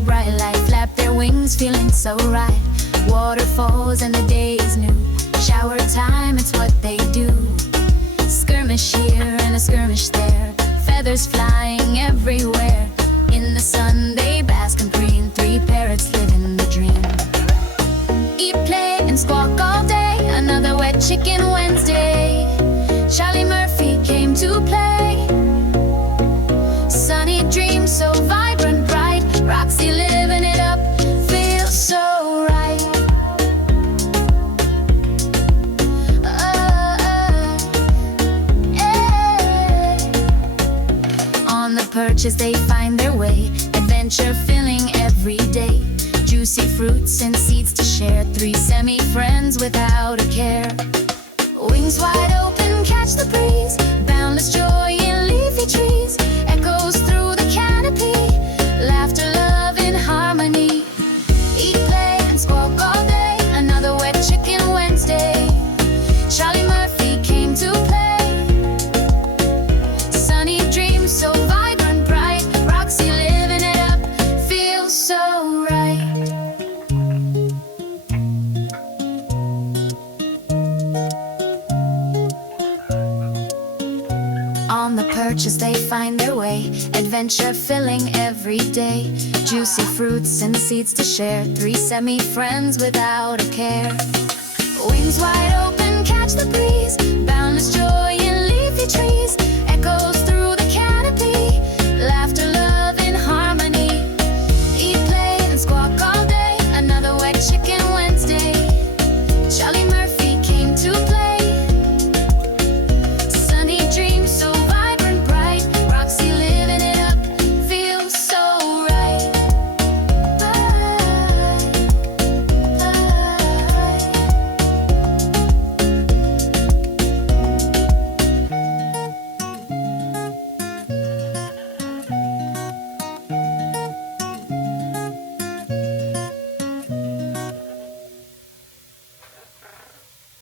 a bright light, flap their wings, feeling so right. Waterfalls and the day is new. Shower time, it's what they do. Skirmish here and a skirmish there. Feathers flying everywhere. In the sun they bask and preen. Three parrots living the dream. Eat, play, and squawk all day. Another wet chicken Wednesday. Charlie Murphy came to play. Sunny dreams so vibrant, bright. Roxy living it up, feels so right. On the perches they find their way. Adventure filling every day. Juicy fruits and seeds to share. Three semi-friends without a care. Wings wide open, catch the breeze. Boundless joy in leafy trees. Echoes through the canopy. Laughter, love in harmony. Eat, play, and squawk all day. Another wet chicken Wednesday. Charlie Murphy came to play. Sunny dreams so vibrant, bright. Roxy living it up, feels so right. On the perches they find their way. Adventure filling every day. Juicy fruits and seeds to share. Three semi-friends without a care.